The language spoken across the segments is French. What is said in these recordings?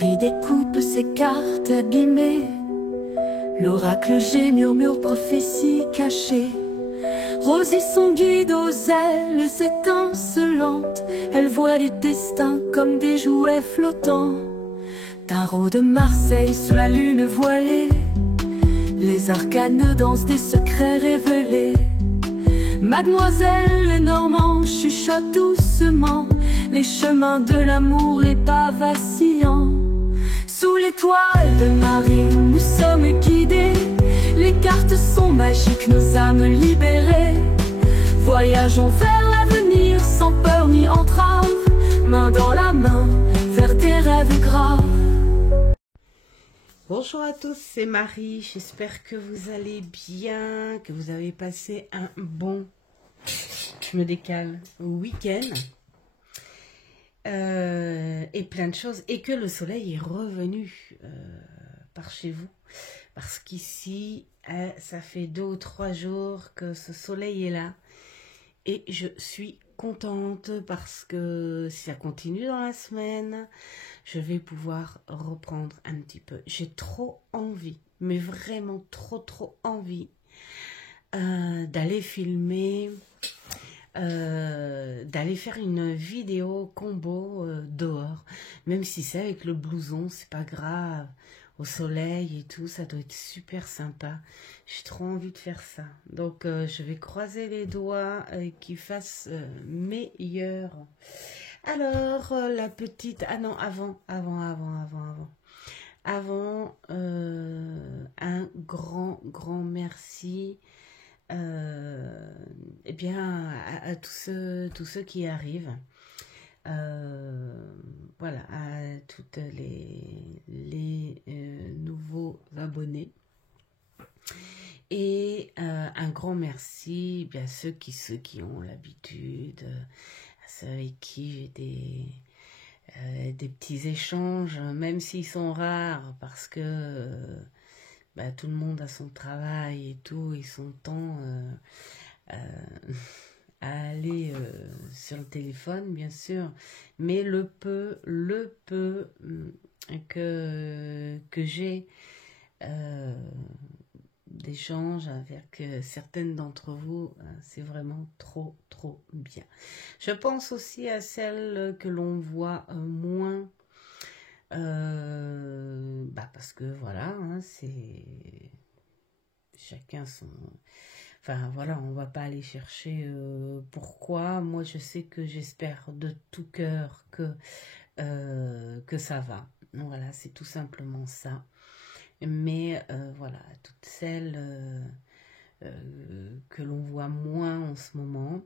Marie découpe ses cartes abîmées. L'oracle G murmure prophétie cachée. Rosie son guide aux ailes étincelantes. Elle voit les destins comme des jouets flottants. Tarot de Marseille sous la lune voilée. Les arcanes dansent des secrets révélés. Mademoiselle Lenormand chuchote doucement les chemins de l'amour, les pas vacillants. Sous l'étoile de Marie, nous sommes guidés. Les cartes sont magiques, nos âmes libérées. Voyageons vers l'avenir sans peur ni entrave, main dans la main vers des rêves graves. Bonjour à tous, c'est Marie, j'espère que vous allez bien, que vous avez passé un bon, je me décale, week-end et plein de choses, et que le soleil est revenu par chez vous, parce qu'ici, ça fait 2 ou 3 jours que ce soleil est là, et je suis contente parce que si ça continue dans la semaine, je vais pouvoir reprendre un petit peu. J'ai trop envie, mais vraiment trop envie d'aller filmer, d'aller faire une vidéo combo dehors, même si c'est avec le blouson, c'est pas grave, au soleil et tout, ça doit être super sympa. J'ai trop envie de faire ça, donc je vais croiser les doigts qu'il fasse meilleur. Alors la petite, ah non, avant, un grand merci eh bien à tous ceux qui arrivent, voilà, à toutes les nouveaux abonnés, et un grand merci bien à ceux qui ont l'habitude, à ceux avec qui j'ai des petits échanges, même s'ils sont rares, parce que tout le monde a son travail et tout, et son temps à aller sur le téléphone, bien sûr, mais le peu que j'ai d'échanges avec certaines d'entre vous, c'est vraiment trop bien. Je pense aussi à celles que l'on voit moins, parce que voilà, hein, c'est chacun son... Enfin voilà, on va pas aller chercher pourquoi. Moi je sais que j'espère de tout cœur que ça va. Voilà, c'est tout simplement ça. Mais voilà, toutes celles que l'on voit moins en ce moment,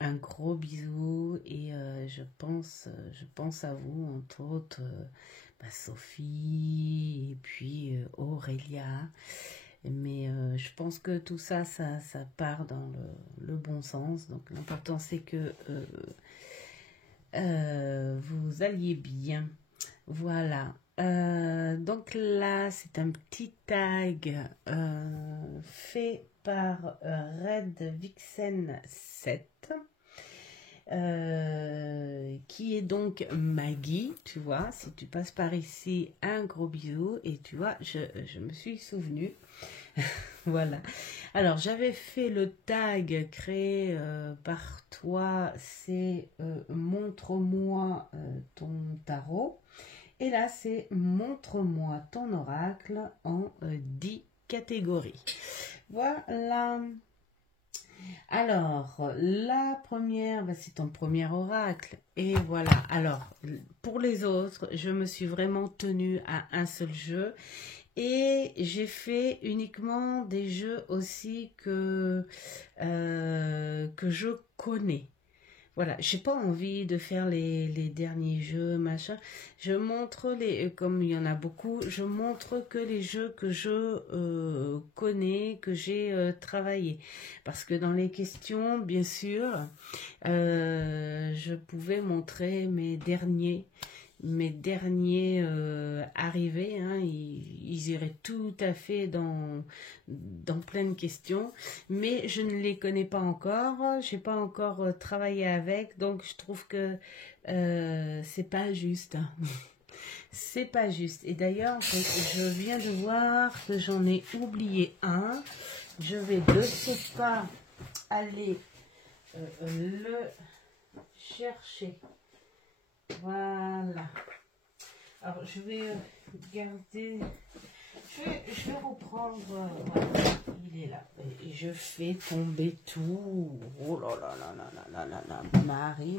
un gros bisou, et je pense à vous, entre autres Sophie et puis Aurélia. Mais je pense que tout ça part dans le bon sens. Donc l'important c'est que vous alliez bien. Voilà. Donc là, c'est un petit tag fait par Red Vixen 7. Qui est donc Maggie, tu vois, si tu passes par ici, un gros bisou, et tu vois, je me suis souvenue. Voilà. Alors, j'avais fait le tag créé par toi, c'est montre-moi ton tarot, et là, c'est montre-moi ton oracle en 10 catégories. Voilà. Alors, la première, c'est ton premier oracle. Et voilà. Alors, pour les autres, je me suis vraiment tenue à un seul jeu. Et j'ai fait uniquement des jeux aussi que je connais. Voilà, j'ai pas envie de faire les derniers jeux, machin. Je montre comme il y en a beaucoup, je montre que les jeux que je connais, que j'ai travaillé. Parce que dans les questions, bien sûr, je pouvais montrer mes derniers arrivés, hein, ils iraient tout à fait dans plein de questions, mais je ne les connais pas encore, j'ai pas encore travaillé avec, donc je trouve que c'est pas juste, hein. C'est pas juste. Et d'ailleurs, je viens de voir que j'en ai oublié un. Je vais de ce pas aller le chercher. Voilà. Alors, je vais garder... Je vais reprendre... voilà. Il est là. Et je fais tomber tout. Oh là là là là là là là là. Marie.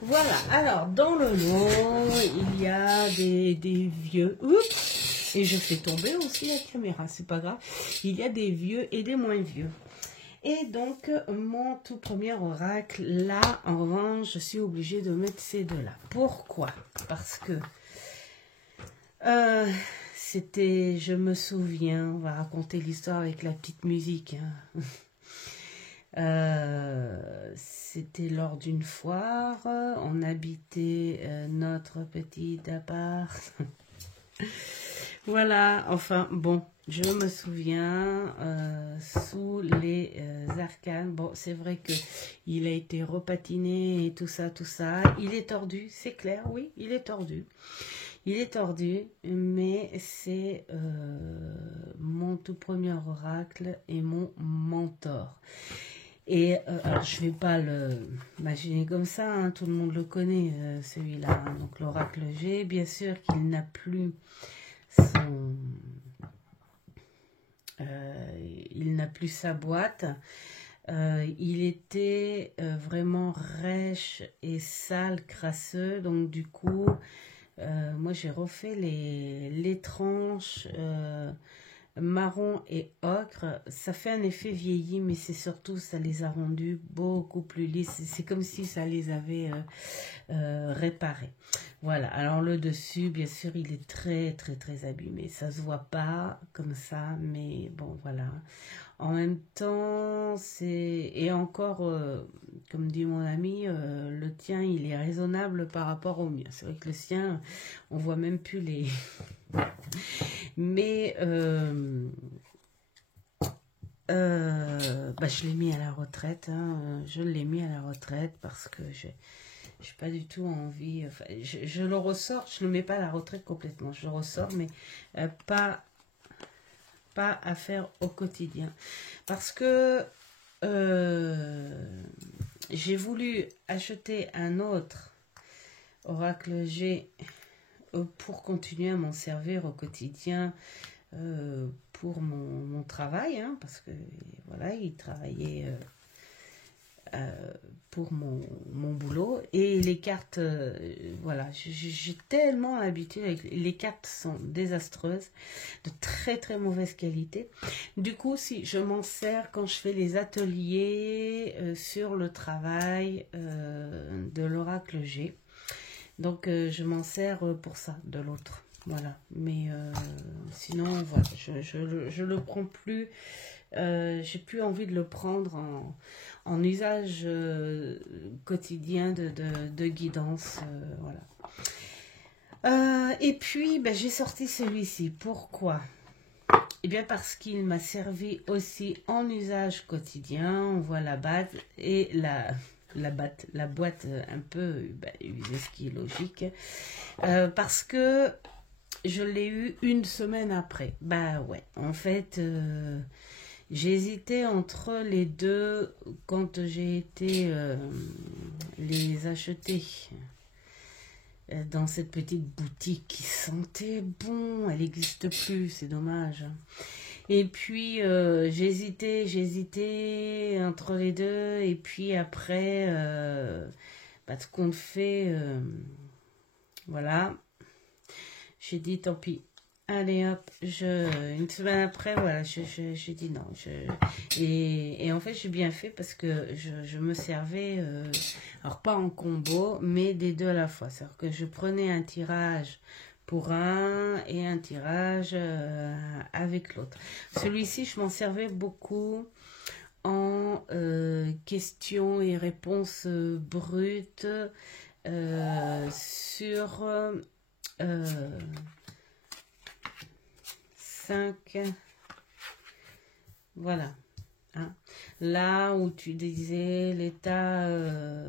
Voilà. Alors, dans le lot, il y a des vieux... Oups. Et je fais tomber aussi la caméra. C'est pas grave. Il y a des vieux et des moins vieux. Et donc, mon tout premier oracle, là, en revanche, je suis obligée de mettre ces deux-là. Pourquoi? Parce que c'était, je me souviens, on va raconter l'histoire avec la petite musique. C'était lors d'une foire, on habitait notre petit appart. Voilà, enfin, bon, je me souviens, sous les arcanes, bon, c'est vrai que il a été repatiné et tout ça, il est tordu, c'est clair, oui, il est tordu. Il est tordu, mais c'est mon tout premier oracle et mon mentor. Et alors, je ne vais pas l'imaginer comme ça, hein, tout le monde le connaît, celui-là. Hein, donc l'oracle G, bien sûr qu'il n'a plus son... il n'a plus sa boîte. Il était vraiment rêche et sale, crasseux, donc du coup... moi j'ai refait les tranches marron et ocre. Ça fait un effet vieilli, mais c'est surtout ça les a rendus beaucoup plus lisses. C'est comme si ça les avait réparés. Voilà, alors le dessus bien sûr il est très abîmé, ça se voit pas comme ça, mais bon voilà. En même temps, c'est... Et encore, comme dit mon ami, le tien, il est raisonnable par rapport au mien. C'est vrai que le sien, on voit même plus les... Mais je l'ai mis à la retraite. Hein. Je l'ai mis à la retraite parce que j'ai pas du tout envie... Enfin, je le ressors, je ne le mets pas à la retraite complètement. Je le ressors, mais pas à faire au quotidien. Parce que j'ai voulu acheter un autre oracle G pour continuer à m'en servir au quotidien pour mon travail, hein, parce que voilà, il travaillait pour mon boulot, et les cartes, voilà, j'ai tellement l'habitude avec les cartes sont désastreuses, de très mauvaise qualité. Du coup, si je m'en sers quand je fais les ateliers sur le travail de l'oracle G, donc je m'en sers pour ça, de l'autre. Voilà, mais sinon, voilà, je le prends plus. J'ai plus envie de le prendre en usage quotidien de guidance. Voilà. Et puis, j'ai sorti celui-ci. Pourquoi? Eh bien, parce qu'il m'a servi aussi en usage quotidien. On voit la base et la boîte un peu usée, ce qui est logique. Parce que je l'ai eu une semaine après. Bah ouais, en fait... j'ai hésité entre les deux quand j'ai été les acheter dans cette petite boutique qui sentait bon. Elle n'existe plus, c'est dommage. Et puis j'ai hésité entre les deux. Et puis après, ce qu'on fait, voilà, j'ai dit tant pis. Allez hop, une semaine après, voilà, j'ai dit non. Et en fait, j'ai bien fait parce que je me servais, alors pas en combo, mais des deux à la fois. C'est-à-dire que je prenais un tirage pour un et un tirage avec l'autre. Celui-ci, je m'en servais beaucoup en questions et réponses brutes sur... 5, voilà, Hein. Là où tu disais l'état,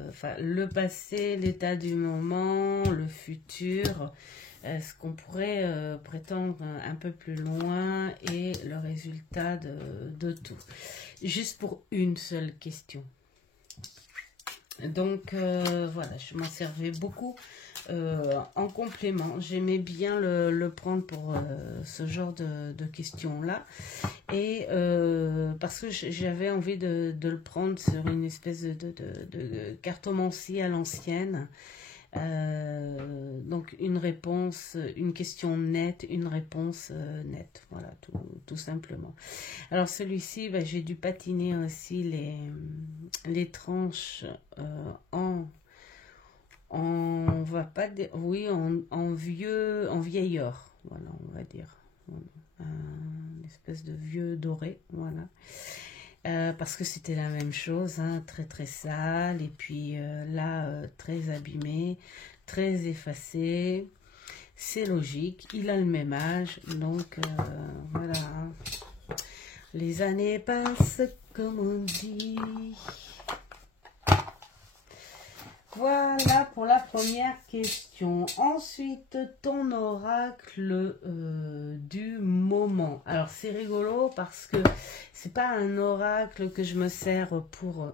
enfin le passé, l'état du moment, le futur, ce qu'on pourrait prétendre un peu plus loin et le résultat de tout. Juste pour une seule question. Donc voilà, je m'en servais beaucoup en complément. J'aimais bien le prendre pour ce genre de questions-là. Et parce que j'avais envie de le prendre sur une espèce de cartomancie à l'ancienne. Donc une réponse, une question nette, une réponse nette. Voilà, tout simplement. Alors celui-ci, bah, j'ai dû patiner aussi les tranches on va pas dire, oui, en vieil or, voilà, on va dire. Une espèce de vieux doré, voilà. Parce que c'était la même chose, hein, très très sale, et puis là, très abîmé, très effacé. C'est logique, il a le même âge, donc voilà. Les années passent, comme on dit. Voilà pour la première question. Ensuite, ton oracle du moment. Alors, c'est rigolo parce que c'est pas un oracle que je me sers pour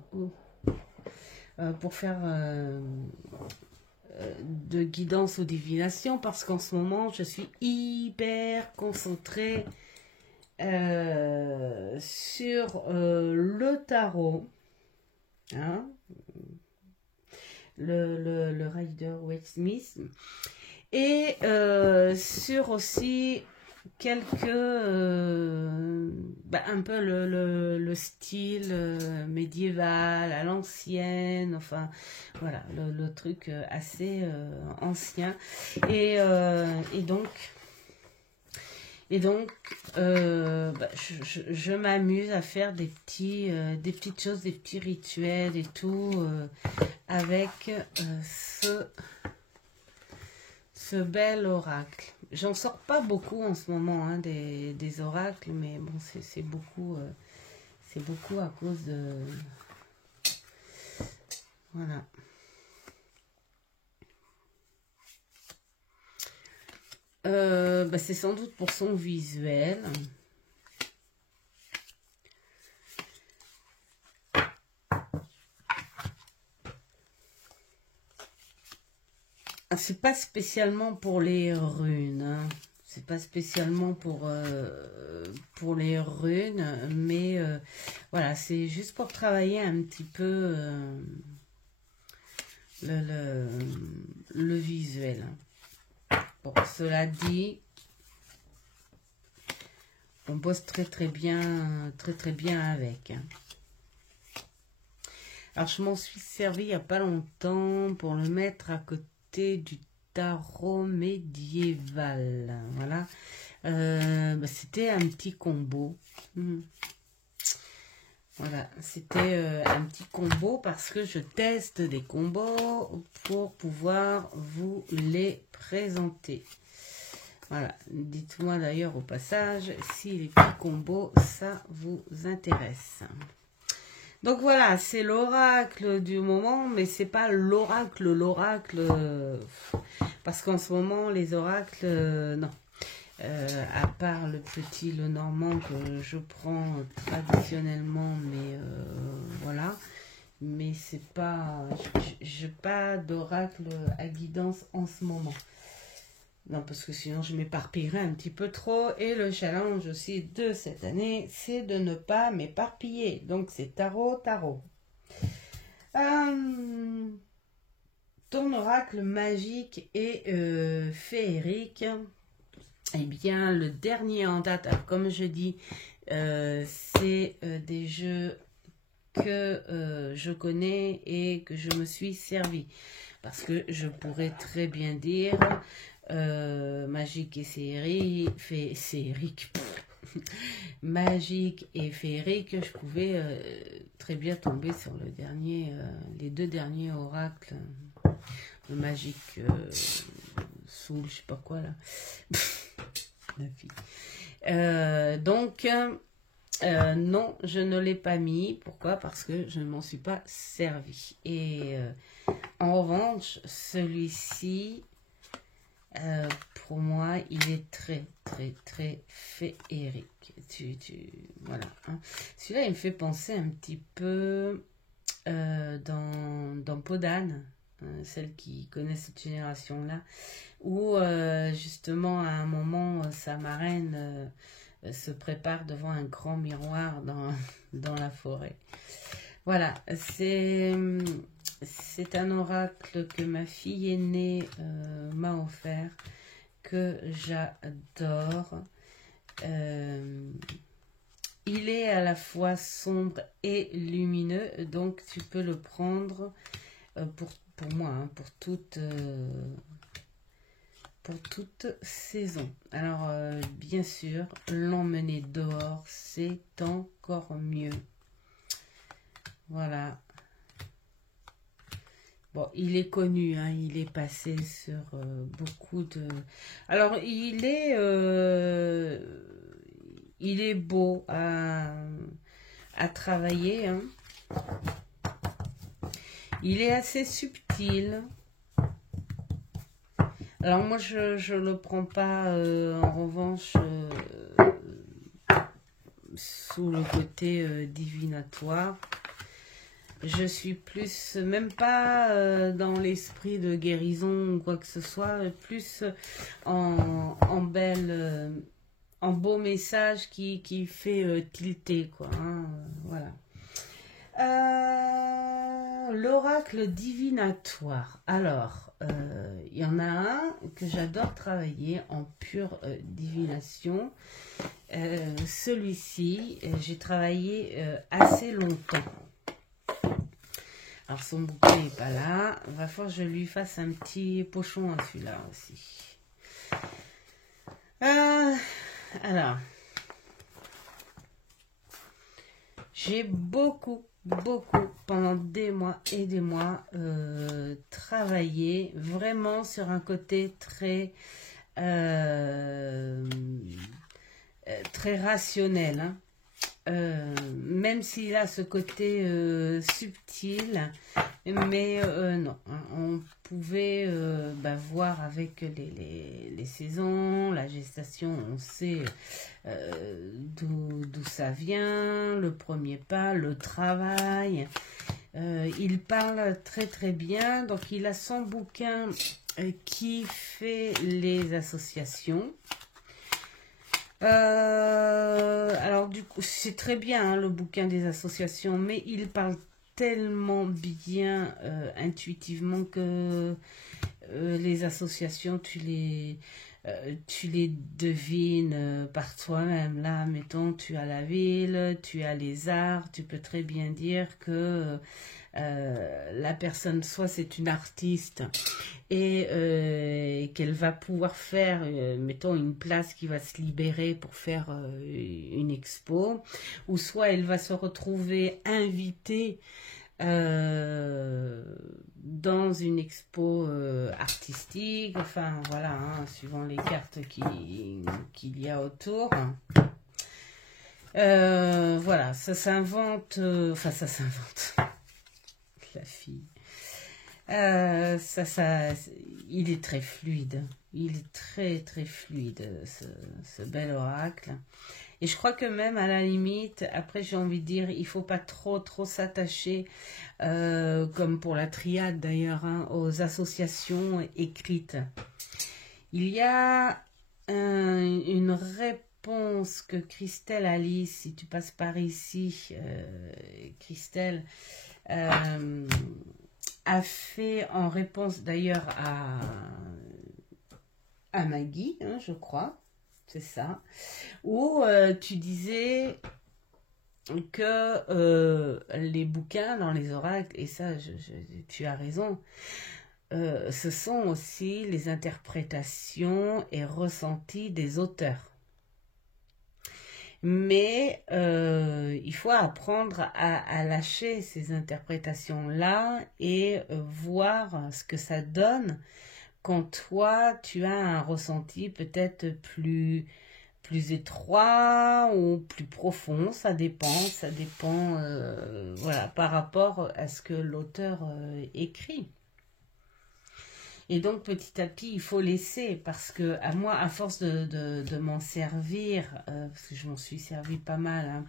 faire de guidance ou divination, parce qu'en ce moment, je suis hyper concentrée sur le tarot. Hein, le Rider-Waite-Smith, et sur aussi quelques un peu le style médiéval à l'ancienne, enfin voilà, le truc assez ancien, et donc je m'amuse à faire des petites choses, des petits rituels et tout avec ce bel oracle. J'en sors pas beaucoup en ce moment, hein, des oracles, mais bon, c'est beaucoup à cause de... Voilà. C'est sans doute pour son visuel. C'est pas spécialement pour les runes, hein. C'est pas spécialement pour les runes, mais voilà, c'est juste pour travailler un petit peu le visuel. Bon, cela dit, on bosse très bien avec. Alors, je m'en suis servi il n'y a pas longtemps pour le mettre à côté du tarot médiéval. Voilà. C'était un petit combo. Voilà, c'était un petit combo parce que je teste des combos pour pouvoir vous les présenter. Voilà, dites-moi d'ailleurs au passage si les petits combos, ça vous intéresse. Donc voilà, c'est l'oracle du moment, mais c'est pas l'oracle, parce qu'en ce moment, les oracles, non. À part le petit Lenormand que je prends traditionnellement, mais voilà, mais c'est pas, j'ai pas d'oracle à guidance en ce moment. Non, parce que sinon je m'éparpillerais un petit peu trop, et le challenge aussi de cette année, c'est de ne pas m'éparpiller. Donc c'est tarot. Ton oracle magique et féerique. Eh bien, le dernier en date, alors, comme je dis, c'est des jeux que je connais et que je me suis servi. Parce que je pourrais très bien dire magique et féerique. Magique et féerique, je pouvais très bien tomber sur les deux derniers oracles. Le magique soul, je sais pas quoi là. La fille. Donc, Non, je ne l'ai pas mis. Pourquoi? Parce que je ne m'en suis pas servi. Et en revanche, celui-ci, pour moi, il est très, très, très féerique. Voilà. Hein. Celui-là, il me fait penser un petit peu dans Peau d'âne, celles qui connaissent cette génération-là, où justement, à un moment, sa marraine se prépare devant un grand miroir dans la forêt. Voilà, c'est un oracle que ma fille aînée m'a offert, que j'adore. Il est à la fois sombre et lumineux, donc tu peux le prendre pour moi, hein, pour toute saison. Alors, bien sûr, l'emmener dehors, c'est encore mieux. Voilà. Bon, il est connu, hein, il est passé sur beaucoup de... Alors, il est beau à travailler, hein. Il est assez subtil. Alors moi, je le prends pas, en revanche, sous le côté divinatoire. Je suis plus, même pas dans l'esprit de guérison ou quoi que ce soit, plus en beau message qui fait tilter, quoi. Hein, voilà. L'oracle divinatoire. Alors, il y en a un que j'adore travailler en pure divination. Celui-ci, j'ai travaillé assez longtemps. Alors, son bouquin n'est pas là. Il va falloir que je lui fasse un petit pochon à celui-là aussi. Alors, j'ai beaucoup, pendant des mois et des mois, travaillé vraiment sur un côté très rationnel, hein. Même s'il a ce côté subtil, mais non, hein, on pouvait voir avec les saisons, la gestation, on sait d'où ça vient, le premier pas, le travail. Il parle très très bien, donc il a son bouquin qui fait les associations. Alors du coup, c'est très bien, hein, le bouquin des associations, mais il parle tellement bien intuitivement que les associations, tu les devines par toi-même. Là, mettons, tu as la ville, tu as les arts, tu peux très bien dire que la personne, soit c'est une artiste et qu'elle va pouvoir faire, mettons, une place qui va se libérer pour faire une expo, ou soit elle va se retrouver invitée dans une expo artistique, enfin voilà, hein, suivant les cartes qu'il y a autour. Voilà, ça s'invente, ça s'invente, la fille. Il est très fluide, il est très très fluide, ce bel oracle. Et je crois que même à la limite, après j'ai envie de dire, il faut pas trop s'attacher, comme pour la triade d'ailleurs, hein, aux associations écrites. Il y a une réponse que Christelle Alice, si tu passes par ici, Christelle, a fait en réponse d'ailleurs à Maggie, hein, je crois, c'est ça, où tu disais que les bouquins dans les oracles, et ça tu as raison, ce sont aussi les interprétations et ressentis des auteurs. Mais il faut apprendre à lâcher ces interprétations-là et voir ce que ça donne quand toi, tu as un ressenti peut-être plus plus étroit ou plus profond, ça dépend, voilà, par rapport à ce que l'auteur écrit. Et donc, petit à petit, il faut laisser, parce que à moi, à force de m'en servir, parce que je m'en suis servi pas mal hein,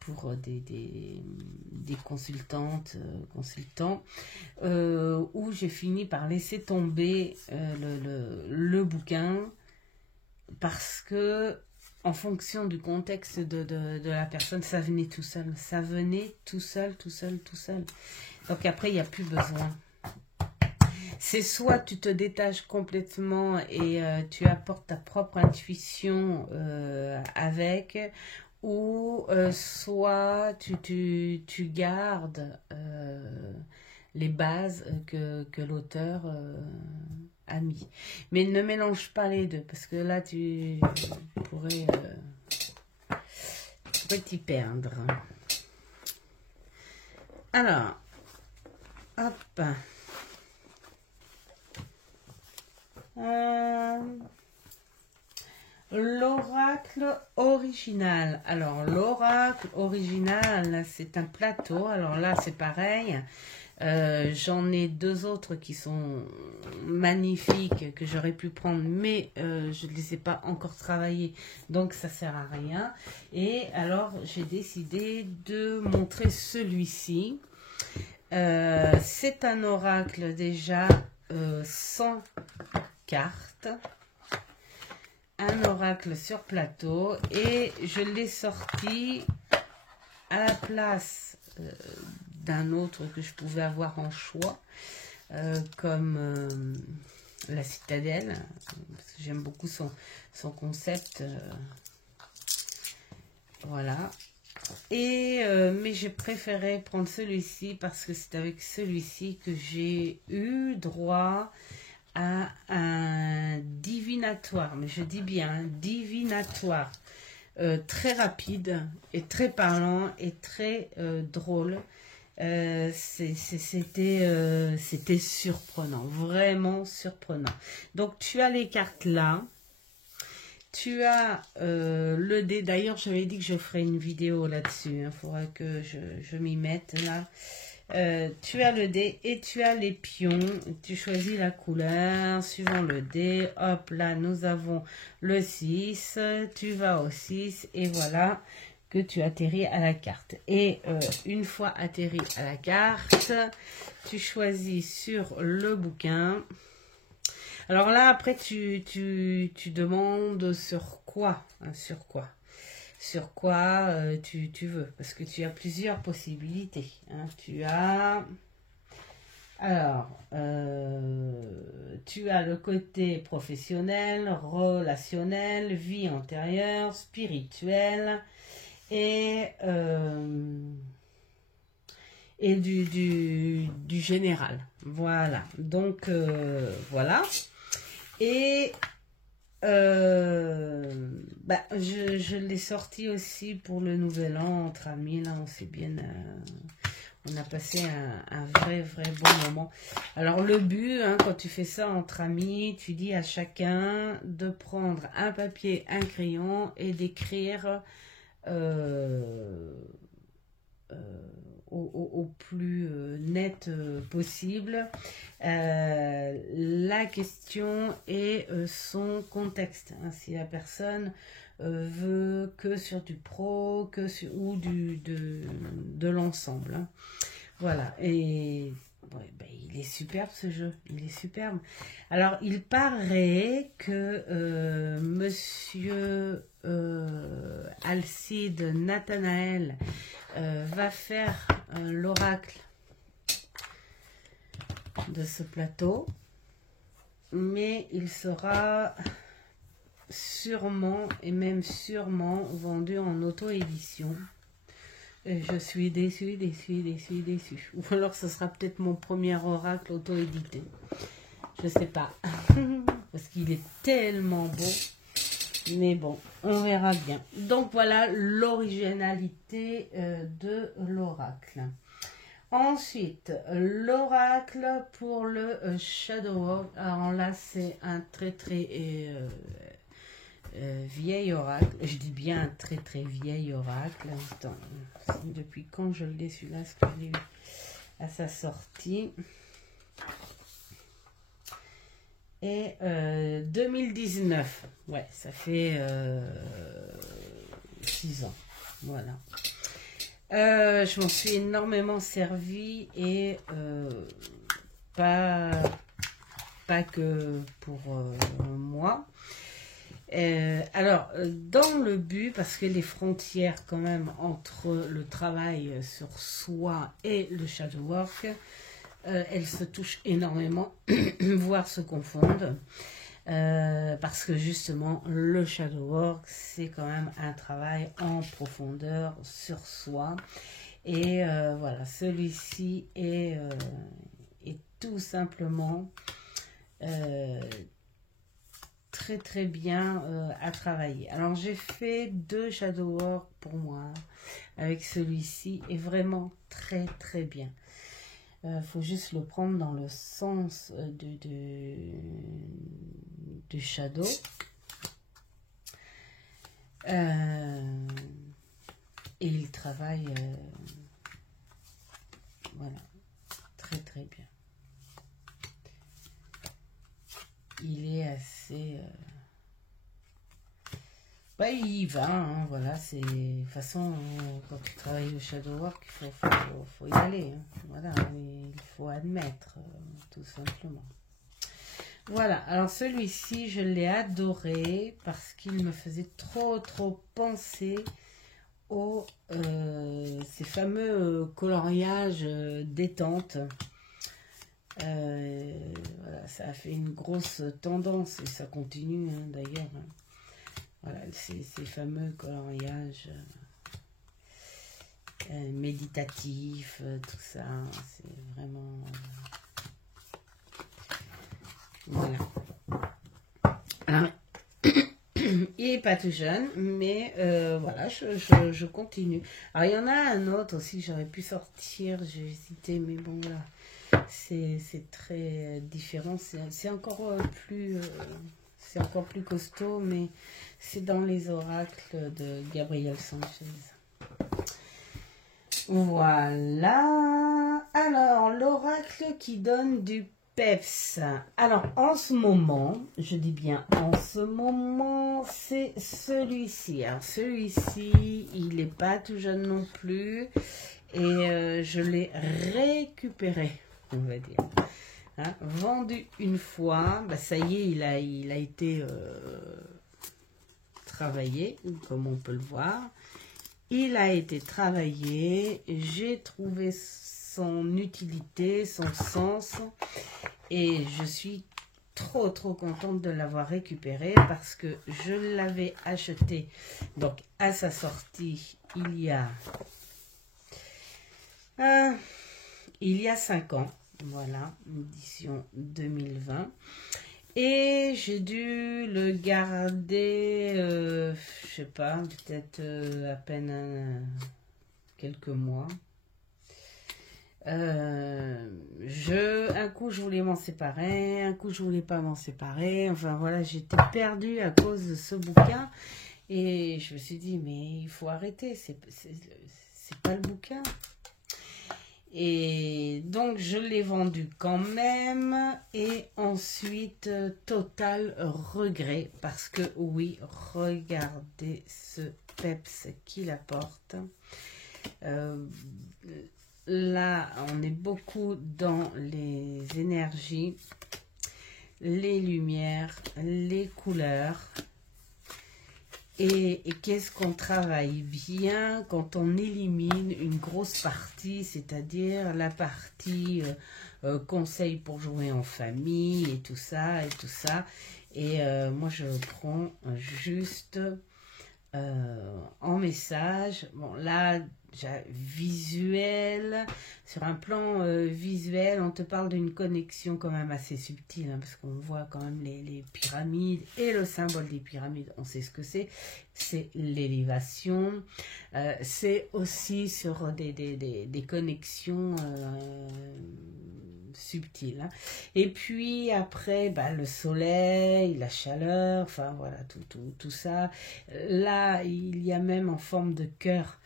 pour des consultantes, consultants, où j'ai fini par laisser tomber le bouquin, parce que en fonction du contexte de la personne, ça venait tout seul. Ça venait tout seul. Donc après, il n'y a plus besoin. C'est soit tu te détaches complètement et tu apportes ta propre intuition avec, ou soit tu gardes les bases que l'auteur a mis. Mais ne mélange pas les deux, parce que là, tu pourrais t'y perdre. Alors, hop. L'oracle original. Alors, l'oracle original, c'est un plateau. Alors là, c'est pareil. J'en ai deux autres qui sont magnifiques, que j'aurais pu prendre, mais je ne les ai pas encore travaillés, donc ça sert à rien. Et alors, j'ai décidé de montrer celui-ci. C'est un oracle déjà sans carte, un oracle sur plateau, et je l'ai sorti à la place d'un autre que je pouvais avoir en choix, comme la citadelle, parce que j'aime beaucoup son concept, voilà. Et mais j'ai préféré prendre celui-ci parce que c'est avec celui-ci que j'ai eu droit à un divinatoire, mais je dis bien un divinatoire, très rapide et très parlant et très drôle. C'était surprenant, vraiment surprenant. Donc tu as les cartes là. Tu as le dé, d'ailleurs j'avais dit que je ferais une vidéo là-dessus, il faudra que je m'y mette là. Tu as le dé et tu as les pions, tu choisis la couleur suivant le dé. Hop là, nous avons le 6, tu vas au 6 et voilà que tu atterris à la carte. Et une fois atterri à la carte, tu choisis sur le bouquin. Alors là, après, tu demandes sur quoi, hein, sur quoi tu veux, parce que tu as plusieurs possibilités. Hein. Tu as, alors, tu as le côté professionnel, relationnel, vie antérieure, spirituel et du général. Voilà, donc voilà. Et je l'ai sorti aussi pour le nouvel an entre amis. Là, on s'est bien, on a passé un vrai bon moment. Alors le but, hein, quand tu fais ça entre amis, tu dis à chacun de prendre un papier, un crayon et d'écrire au plus net possible la question et son contexte. Hein, si la personne veut que sur du pro, ou de l'ensemble. Hein. Voilà. Et ouais, ben, il est superbe ce jeu. Il est superbe. Alors, il paraît que monsieur Alcide Nathanaël va faire l'oracle de ce plateau, mais il sera sûrement et même sûrement vendu en auto-édition. Je suis déçue. Ou alors ce sera peut-être mon premier oracle auto-édité. Je sais pas. Parce qu'il est tellement beau. Mais bon, on verra bien. Donc voilà l'originalité de l'oracle. Ensuite, l'oracle pour le Shadow Work. Alors là, c'est un très vieil oracle. Je dis bien un très très vieil oracle. Attends, depuis quand je l'ai celui-là, ce que j'ai eu à sa sortie. Et 2019. Ouais, ça fait 6 ans. Voilà. Je m'en suis énormément servi et pas que pour moi. Alors, dans le but, parce que les frontières quand même entre le travail sur soi et le shadow work, elles se touchent énormément, voire se confondent. Parce que justement, le shadow work, c'est quand même un travail en profondeur sur soi. Et voilà, celui-ci est tout simplement très très bien à travailler. Alors j'ai fait 2 shadow work pour moi avec celui-ci et vraiment très très bien. Faut juste le prendre dans le sens du shadow. Et il travaille voilà, très très bien. Il est assez... bah, il y va, hein, voilà, c'est... De toute façon, quand tu travailles au shadow work, il faut y aller. Hein, voilà, il faut admettre, tout simplement. Voilà, alors celui-ci, je l'ai adoré parce qu'il me faisait trop penser aux ces fameux coloriages détente. Voilà, ça a fait une grosse tendance et ça continue hein, d'ailleurs. Hein. Voilà, ces fameux coloriages méditatifs, tout ça, c'est vraiment... voilà. Alors, il n'est pas tout jeune, mais voilà, je continue. Alors, il y en a un autre aussi que j'aurais pu sortir, j'ai hésité, mais bon, voilà. C'est très différent, c'est encore plus costaud, mais c'est dans les oracles de Gabriel Sanchez. Voilà. Alors, l'oracle qui donne du peps. Alors, en ce moment, je dis bien en ce moment, c'est celui-ci. Alors, celui-ci, il n'est pas tout jeune non plus, et je l'ai récupéré, on va dire. Hein, vendu une fois, bah ça y est, il a été travaillé, comme on peut le voir. Il a été travaillé, j'ai trouvé son utilité, son sens, et je suis trop contente de l'avoir récupéré parce que je l'avais acheté donc à sa sortie il y a 5 ans. Voilà, édition 2020. Et j'ai dû le garder, je sais pas, peut-être à peine quelques mois. Un coup je voulais m'en séparer, un coup je voulais pas m'en séparer. Enfin voilà, j'étais perdue à cause de ce bouquin. Et je me suis dit, mais il faut arrêter, c'est pas le bouquin. Et donc, je l'ai vendu quand même. Et ensuite, total regret. Parce que, oui, regardez ce peps qu'il apporte. Là, on est beaucoup dans les énergies, les lumières, les couleurs. Et qu'est-ce qu'on travaille bien quand on élimine une grosse partie, c'est-à-dire la partie conseil pour jouer en famille et tout ça. Et moi, je prends juste en message. Bon, là, visuel, sur un plan visuel, on te parle d'une connexion quand même assez subtile, hein, parce qu'on voit quand même les pyramides et le symbole des pyramides, on sait ce que c'est l'élévation, c'est aussi sur des connexions subtil. Hein. Et puis après, bah, le soleil, la chaleur, enfin voilà, tout ça. Là, il y a même en forme de cœur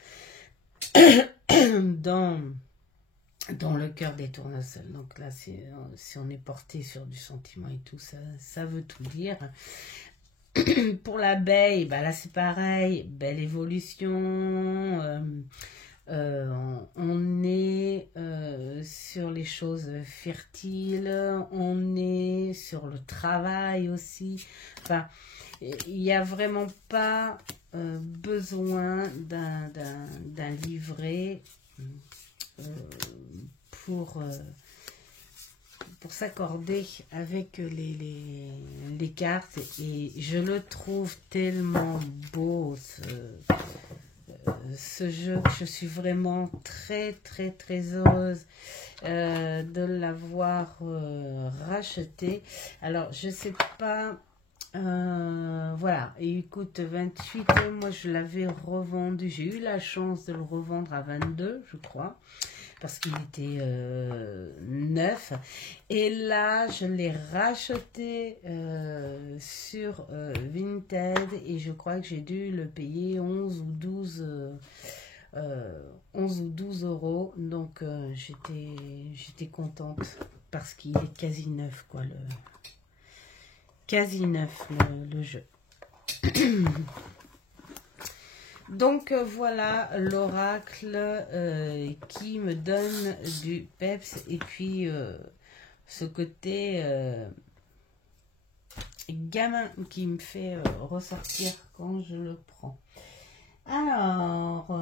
dans le cœur des tournesols. Donc là, si on est porté sur du sentiment et tout, ça veut tout dire. Pour l'abeille, bah là c'est pareil, belle évolution. On est sur les choses fertiles, on est sur le travail aussi. Enfin, il n'y a vraiment pas besoin d'un livret pour s'accorder avec les cartes. Et je le trouve tellement beau, ce jeu, que je suis vraiment très très très heureuse de l'avoir racheté. Alors je sais pas, voilà, il coûte 28, moi je l'avais revendu, j'ai eu la chance de le revendre à 22 je crois, parce qu'il était neuf. Et là, je l'ai racheté sur Vinted et je crois que j'ai dû le payer 11 ou 12 euros. Donc, j'étais contente parce qu'il est quasi neuf, quoi, quasi neuf, le jeu. Donc voilà l'oracle qui me donne du peps et puis ce côté gamin qui me fait ressortir quand je le prends. Alors,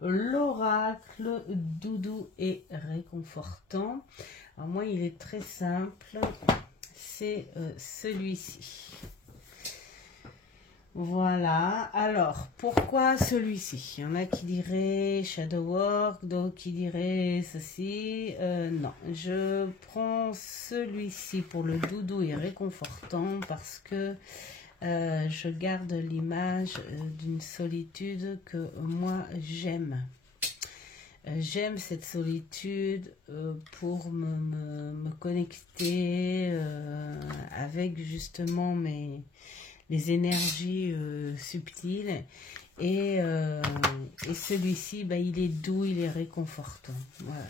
l'oracle doudou et réconfortant. Alors moi il est très simple, c'est celui-ci. Voilà, alors pourquoi celui-ci? Il y en a qui diraient Shadow Work, d'autres qui diraient ceci. Non, je prends celui-ci pour le doudou et réconfortant parce que je garde l'image d'une solitude que moi j'aime. J'aime cette solitude pour me connecter avec justement les énergies subtiles et celui-ci bah, il est doux, il est réconfortant. Voilà,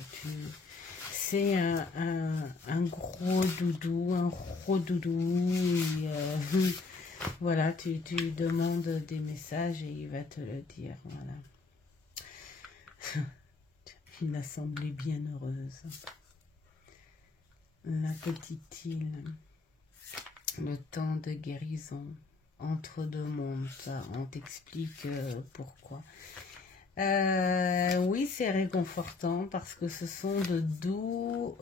c'est un gros doudou, et, voilà, tu demandes des messages et il va te le dire. Voilà. Une assemblée bien heureuse, la petite île, le temps de guérison entre deux mondes. Ça, on t'explique pourquoi. Oui, c'est réconfortant parce que ce sont de doux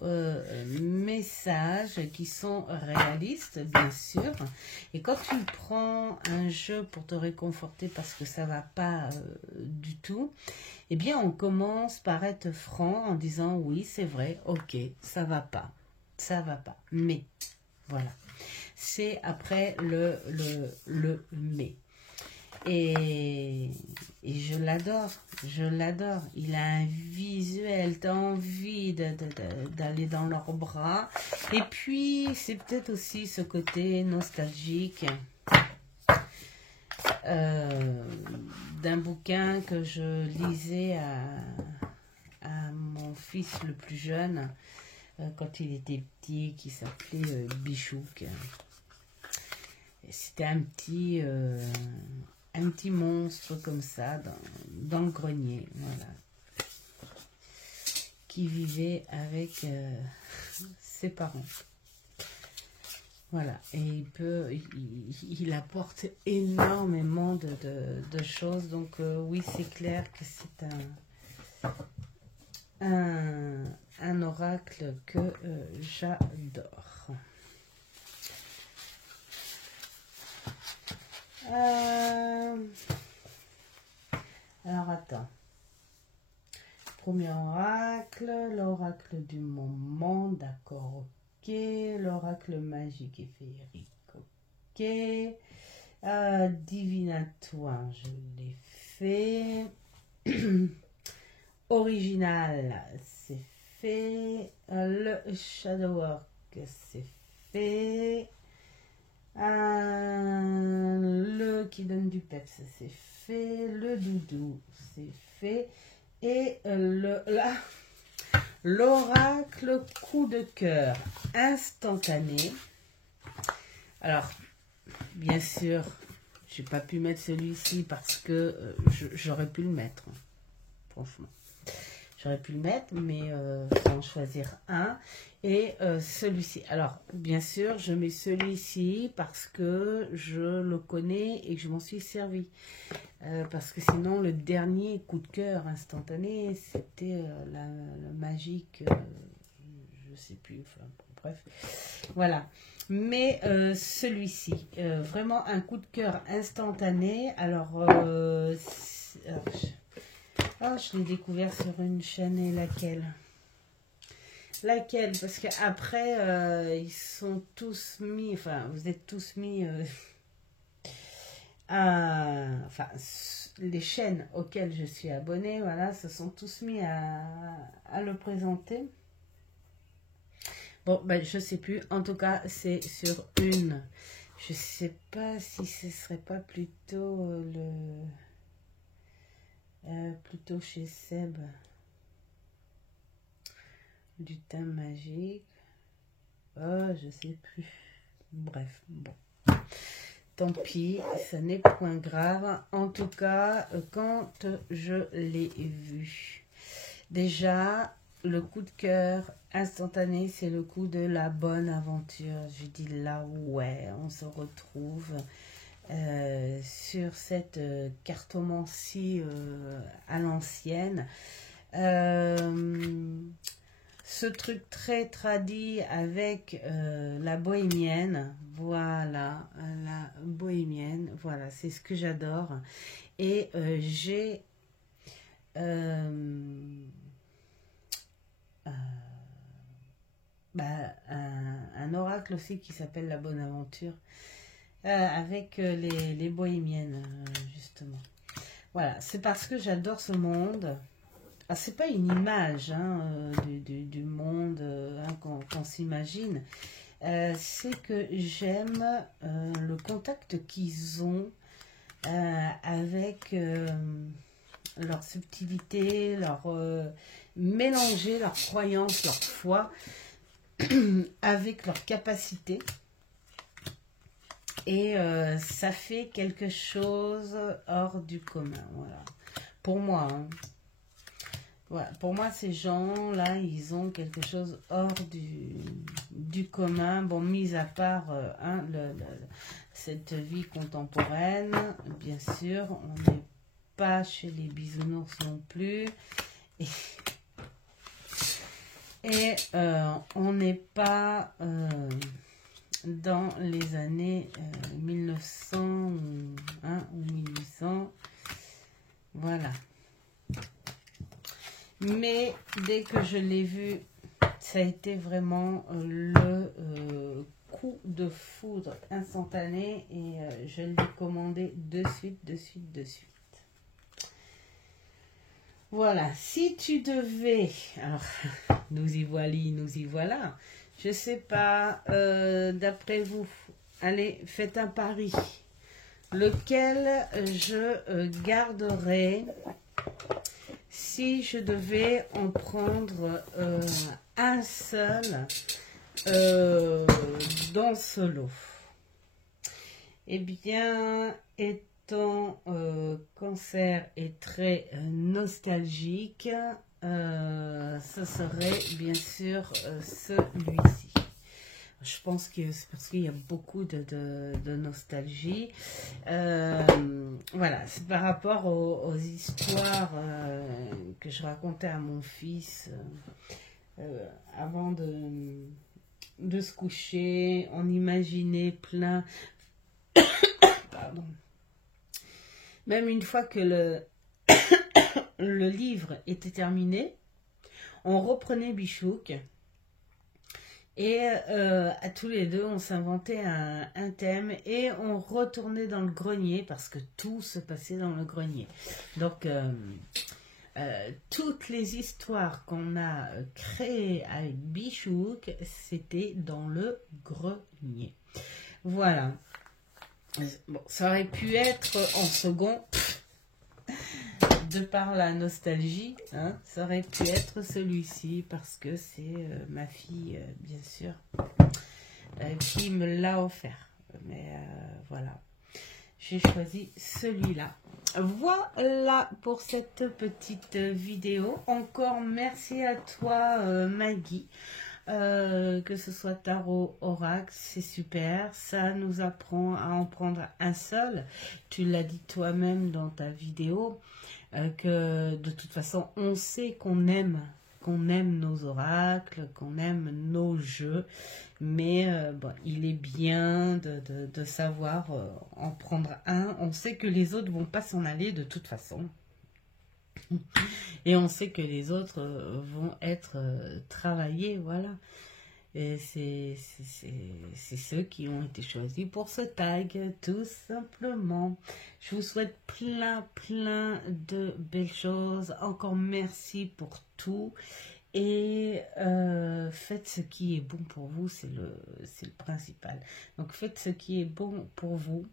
messages qui sont réalistes, bien sûr. Et quand tu prends un jeu pour te réconforter parce que ça va pas du tout, eh bien, on commence par être franc en disant oui, c'est vrai, ok, ça va pas, mais voilà. C'est après le mais. Et je l'adore. Il a un visuel, t'as envie d'aller dans leurs bras. Et puis, c'est peut-être aussi ce côté nostalgique d'un bouquin que je lisais à mon fils le plus jeune, quand il était petit, qui s'appelait Bichouk. C'était un petit monstre comme ça dans le grenier, voilà, qui vivait avec ses parents. Voilà, et il apporte énormément de choses. Donc oui, c'est clair que c'est un oracle que j'adore. Alors attends. Premier oracle, l'oracle du moment, d'accord, ok. L'oracle magique et féerique, ok. Divinatoire, je l'ai fait. Original, c'est fait. Le shadow work, c'est fait. Le qui donne du peps, c'est fait. Le doudou, c'est fait. Et l'oracle coup de cœur instantané. Alors, bien sûr, j'ai pas pu mettre celui-ci parce que j'aurais pu le mettre, franchement. J'aurais pu le mettre, mais faut en choisir un. Et celui-ci. Alors, bien sûr, je mets celui-ci parce que je le connais et que je m'en suis servi. Parce que sinon, le dernier coup de cœur instantané, c'était la magique, je sais plus, enfin, bref. Voilà. Mais celui-ci, vraiment un coup de cœur instantané. Alors, je l'ai découvert sur une chaîne, et laquelle? Laquelle? Parce qu'après, ils sont tous mis, enfin, vous êtes tous mis enfin, les chaînes auxquelles je suis abonnée, voilà, se sont tous mis à le présenter. Bon, ben, je sais plus. En tout cas, c'est sur une. Je sais pas si ce serait pas plutôt plutôt chez Seb. Du thym magique. Oh, je sais plus. Bref, bon. Tant pis, ça n'est point grave. En tout cas, quand je l'ai vu, déjà, le coup de cœur instantané, c'est le coup de la bonne aventure. Je dis là, ouais, on se retrouve sur cette cartomancie à l'ancienne. Ce truc très tradit avec la bohémienne, voilà, la bohémienne, voilà, c'est ce que j'adore. Et j'ai un oracle aussi qui s'appelle la bonne aventure, avec les bohémiennes, justement. Voilà, c'est parce que j'adore ce monde. Ah, c'est pas une image du monde qu'on s'imagine. C'est que j'aime le contact qu'ils ont avec leur subtilité, leur mélanger leur croyance, leur foi avec leur capacité. Et ça fait quelque chose hors du commun. Voilà. Pour moi, hein. Voilà, pour moi, ces gens-là, ils ont quelque chose hors du commun. Bon, mis à part cette vie contemporaine, bien sûr, on n'est pas chez les bisounours non plus. Et on n'est pas dans les années 1900 ou 1800. Voilà. Mais dès que je l'ai vu, ça a été vraiment le coup de foudre instantané et je l'ai commandé de suite. Voilà, si tu devais, alors nous y voilà, je sais pas, d'après vous, allez, faites un pari, lequel je garderai. Si je devais en prendre un seul dans ce lot, eh bien, étant cancer et très nostalgique, ce serait bien sûr celui-ci. Je pense que c'est parce qu'il y a beaucoup de nostalgie. Voilà, c'est par rapport aux histoires que je racontais à mon fils avant de se coucher. On imaginait plein... Pardon. Même une fois que le livre était terminé, on reprenait Bichouk. Et à tous les deux, on s'inventait un thème et on retournait dans le grenier parce que tout se passait dans le grenier. Donc, toutes les histoires qu'on a créées avec Bichouk, c'était dans le grenier. Voilà. Bon, ça aurait pu être en second, de par la nostalgie, hein, ça aurait pu être celui-ci, parce que c'est ma fille, bien sûr, qui me l'a offert. Mais voilà, j'ai choisi celui-là. Voilà pour cette petite vidéo. Encore merci à toi, Maggie. Que ce soit tarot, oracle, c'est super. Ça nous apprend à en prendre un seul. Tu l'as dit toi-même dans ta vidéo, que de toute façon, on sait qu'on aime nos oracles, qu'on aime nos jeux, mais bon, il est bien de savoir en prendre un. On sait que les autres vont pas s'en aller de toute façon. Et on sait que les autres vont être travaillés, voilà. Et c'est ceux qui ont été choisis pour ce tag, tout simplement. Je vous souhaite plein de belles choses. Encore merci pour tout. Et faites ce qui est bon pour vous, c'est le principal. Donc faites ce qui est bon pour vous.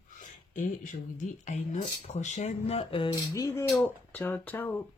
Et je vous dis à une prochaine vidéo. Ciao, ciao.